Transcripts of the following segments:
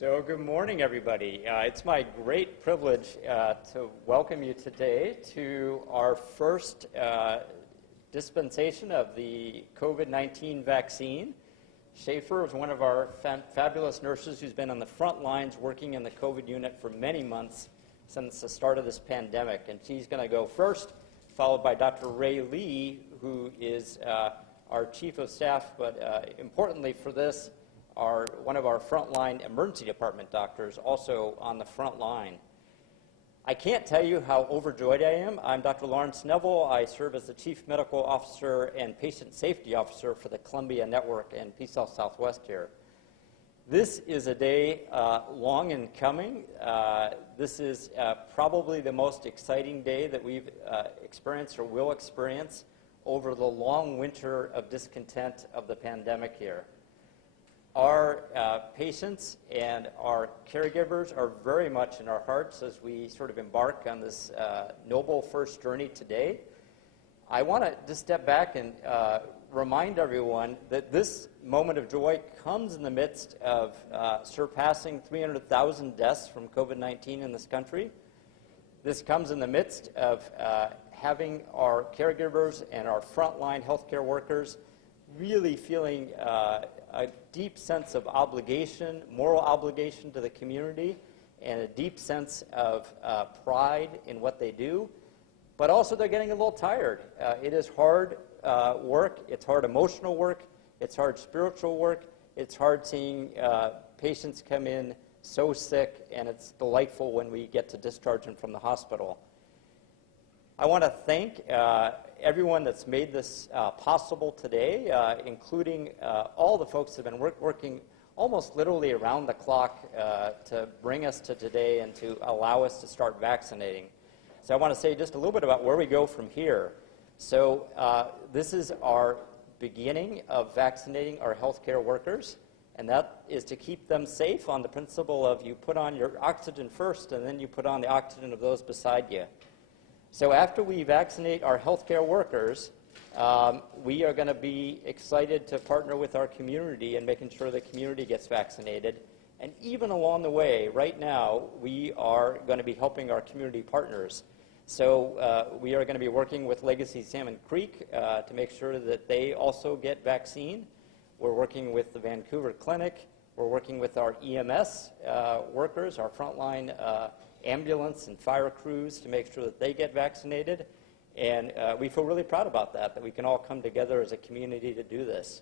So good morning, everybody. It's my great privilege to welcome you today to our first dispensation of the COVID-19 vaccine. Schaefer is one of our fabulous nurses who's been on the front lines working in the COVID unit for many months since the start of this pandemic. And she's going to go first, followed by Dr. Ray Lee, who is our chief of staff, but importantly for this, one of our frontline emergency department doctors, also on the front line. I can't tell you how overjoyed I am. I'm Dr. Lawrence Neville. I serve as the Chief Medical Officer and Patient Safety Officer for the Columbia Network and PeaceHealth Southwest here. This is a day long in coming. This is probably the most exciting day that we've experienced or will experience over the long winter of discontent of the pandemic here. Our patients and our caregivers are very much in our hearts as we sort of embark on this noble first journey today. I want to just step back and remind everyone that this moment of joy comes in the midst of surpassing 300,000 deaths from COVID-19 in this country. This comes in the midst of having our caregivers and our frontline healthcare workers really feeling a deep sense of obligation, moral obligation to the community, and a deep sense of pride in what they do. But also they're getting a little tired. It is hard work. It's hard emotional work. It's hard spiritual work. It's hard seeing patients come in so sick, and it's delightful when we get to discharge them from the hospital. I want to thank everyone that's made this possible today, including all the folks that have been working almost literally around the clock to bring us to today and to allow us to start vaccinating. So I want to say just a little bit about where we go from here. So this is our beginning of vaccinating our healthcare workers, and that is to keep them safe on the principle of you put on your oxygen first and then you put on the oxygen of those beside you. So after we vaccinate our healthcare workers, we are going to be excited to partner with our community and making sure the community gets vaccinated. And even along the way, right now, we are going to be helping our community partners. So we are going to be working with Legacy Salmon Creek to make sure that they also get vaccine. We're working with the Vancouver Clinic. We're working with our EMS workers, our frontline ambulance and fire crews to make sure that they get vaccinated. And we feel really proud about that we can all come together as a community to do this.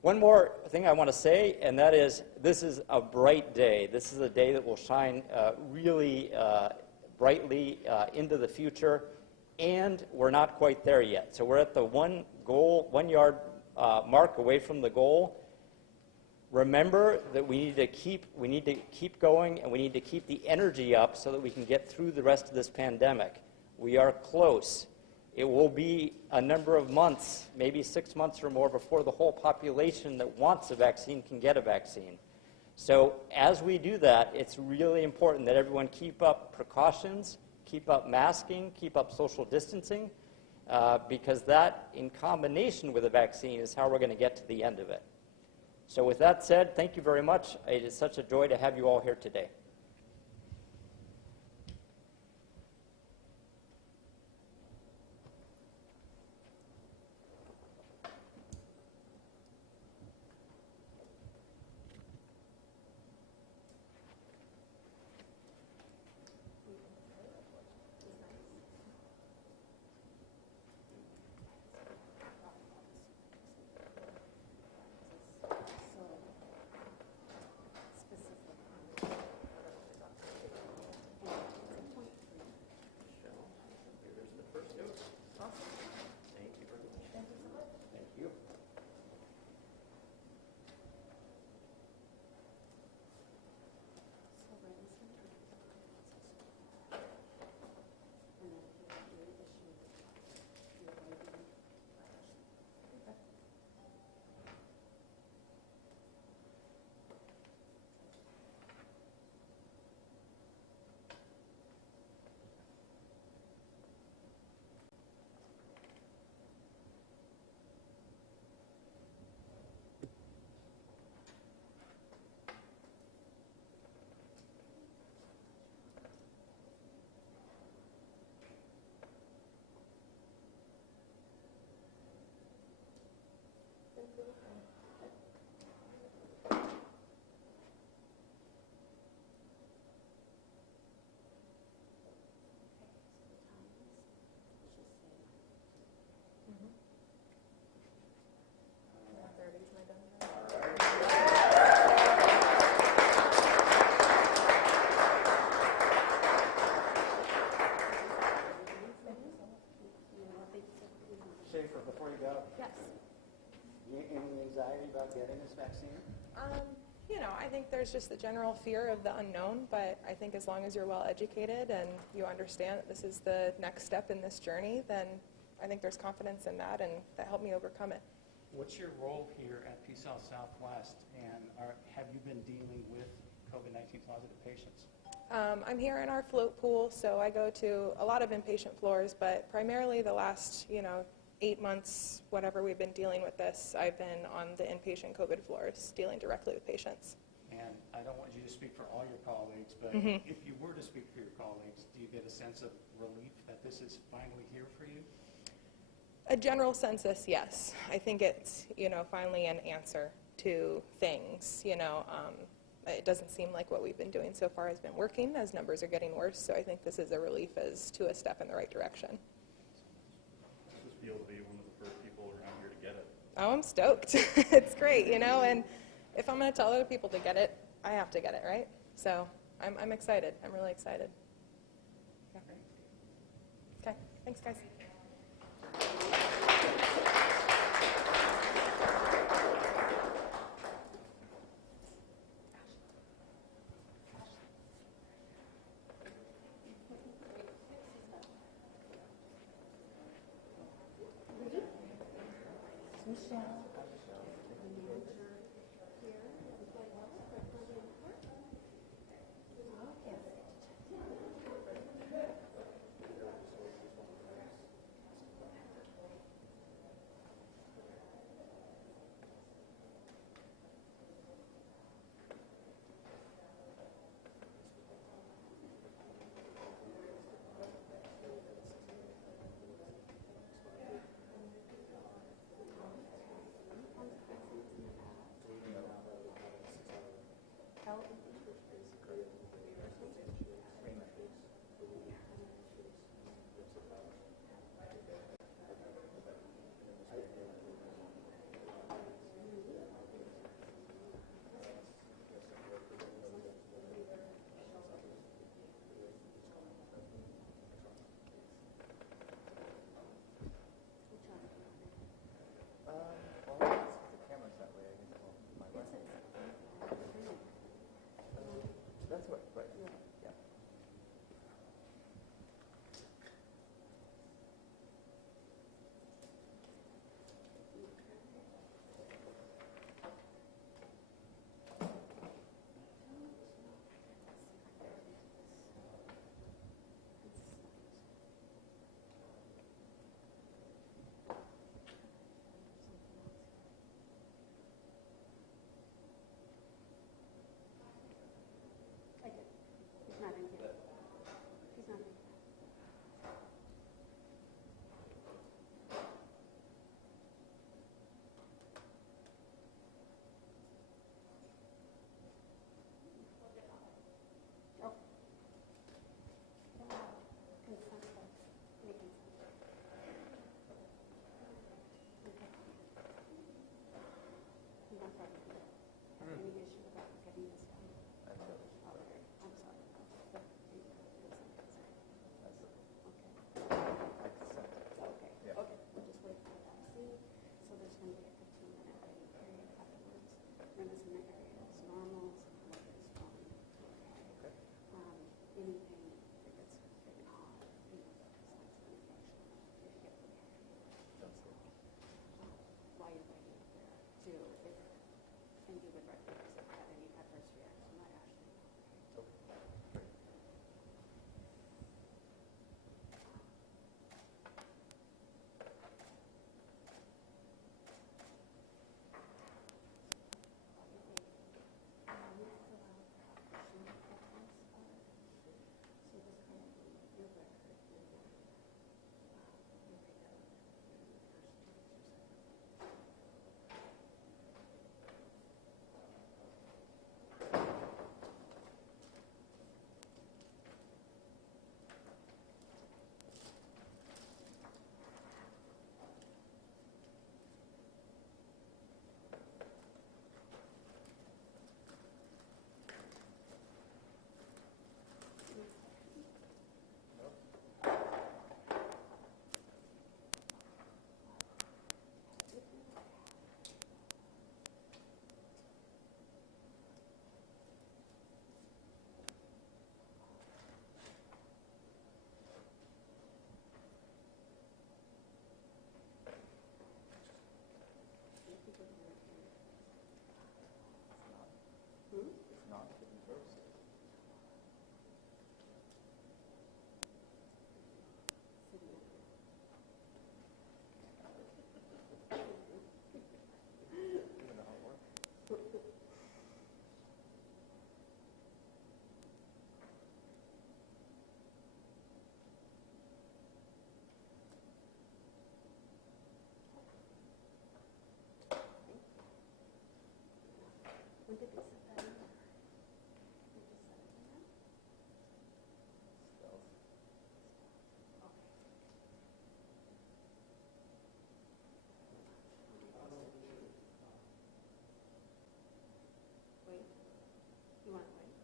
One more thing I want to say, and that is this is a bright day. This is a day that will shine really brightly into the future, and we're not quite there yet. So we're at the 1 yard mark away from the goal. Remember that we need to keep going, and we need to keep the energy up so that we can get through the rest of this pandemic. We are close. It will be a number of months, maybe 6 months or more, before the whole population that wants a vaccine can get a vaccine. So as we do that, it's really important that everyone keep up precautions, keep up masking, keep up social distancing, because that, in combination with a vaccine, is how we're going to get to the end of it. So with that said, thank you very much. It is such a joy to have you all here today. I think there's just the general fear of the unknown, but I think as long as you're well educated and you understand that this is the next step in this journey, then I think there's confidence in that, and that helped me overcome it. What's your role here at PeaceHealth Southwest, and have you been dealing with COVID-19 positive patients? I'm here in our float pool, so I go to a lot of inpatient floors, but primarily the last, 8 months, whatever we've been dealing with this, I've been on the inpatient COVID floors, dealing directly with patients. And I don't want you to speak for all your colleagues, but if you were to speak for your colleagues, do you get a sense of relief that this is finally here for you? A general census, yes. I think it's, finally an answer to things. It doesn't seem like what we've been doing so far has been working, as numbers are getting worse, so I think this is a relief as to a step in the right direction. Does this feel to be one of the first people around here to get it? Oh, I'm stoked. It's great, and if I'm going to tell other people to get it, I have to get it, right? So I'm excited. I'm really excited. Yeah. Okay, thanks, guys. When did they set that in there? They just set it in there? Wait. You want to wait?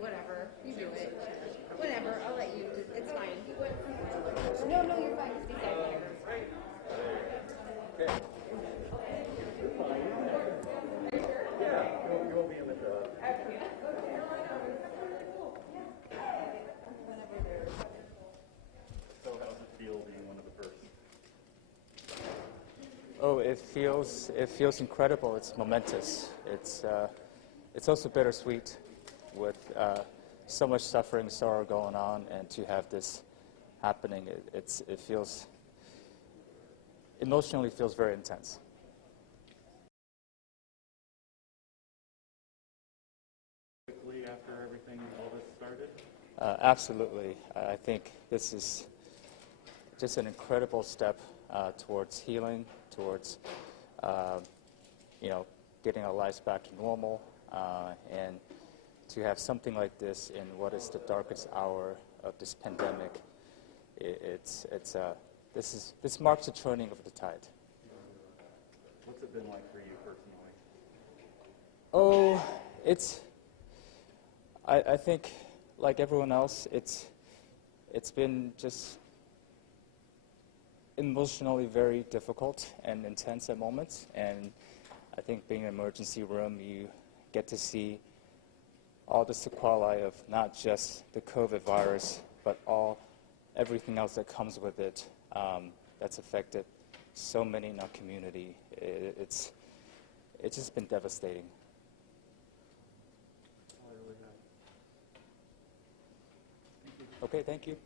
Whatever, you do it. Whatever, I'll let you. It's fine. No, no, you're fine. Stay there. You won't be in the crowd. So how's it feel being one of the first? Oh, it feels incredible. It's momentous. It's also bittersweet with so much suffering, sorrow going on, and to have this happening, it feels emotionally feels very intense. Quickly after everything, all this started? Absolutely. I think this is just an incredible step towards healing, towards getting our lives back to normal, and to have something like this in what is the darkest hour of this pandemic, this marks a turning of the tide. What's it been like for you personally? Oh, I think, like everyone else, it's been just emotionally very difficult and intense at moments. And I think being in an emergency room, you get to see all the sequelae of not just the COVID virus, but everything else that comes with it that's affected so many in our community. It's just been devastating. Okay, thank you.